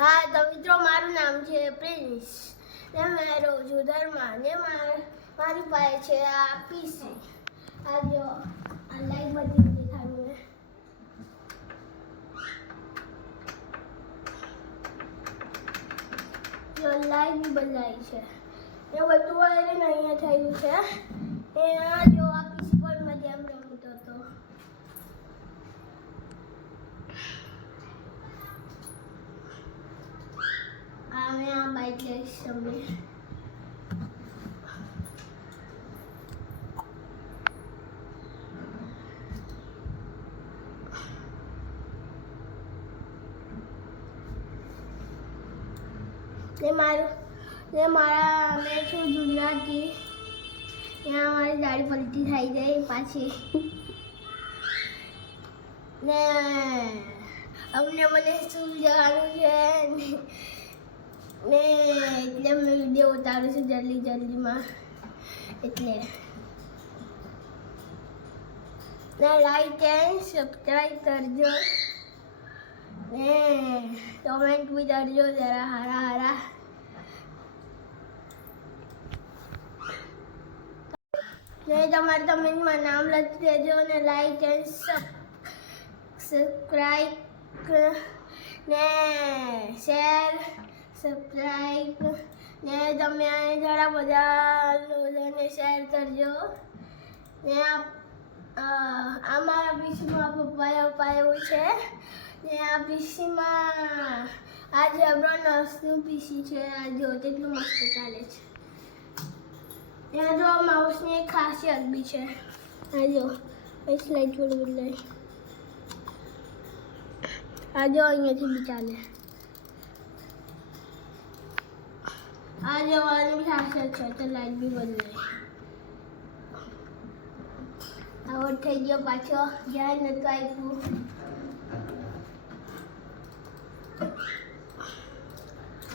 હા તો મિત્રો, મારું નામ છે પ્રિન્સ ને મેં રહું છું ધર્મા ને મારી પાસે છે આ પીસી. આ જો આ લાઈવ બધી દેખાડું ને જો લાઈવ બી બદલાઈ છે એ બધું વાયરિંગ અહીંયા થયું છે. એ જો આ પીસી પર મેં ગેમ રમતો હતો. मैं आ बाइक ले समय ने मारा मैं छू गुजराती. यहाँ हमारी गाड़ी पलटी થઈ જાય પાછી ને અમને મને શું જવાનું છે ને એટલે મેં વિડીયો ઉતારું છું જલ્દીમાં. એટલે ને લાઈક એન્ડ સબસ્ક્રાઈબ કરજો ને કમેન્ટ બી કરજો જરા હારા. ને તમારે કમેન્ટમાં નામ લખી દેજો ને લાઈક એન્ડ સબસ્ક્રાઈબ ને શેર સબસ્ક્રાઈબ ને તમે ઘણા બધા લોકોને શેર કરજો. ને આ મારા પીસીમાં પપ્પા એવું છે ને આ પીસીમાં આ જબરદસ્તનું પીસી છે. આ જો કેટલું મસ્ત ચાલે છે. ત્યાં જો માઉસની એક ખાસિયત બી છે. આ જો સ્લાઇડ થોડી બદલાય. આ જો અહીંયાથી બી ચાલે. આ જવાની બી ખાસિયત છે તો લાઈટ બી બદલાય. આવો થઈ ગયો પાછો જ્યાં નતું આપ્યું.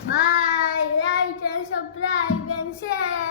Bye. Like and subscribe and share.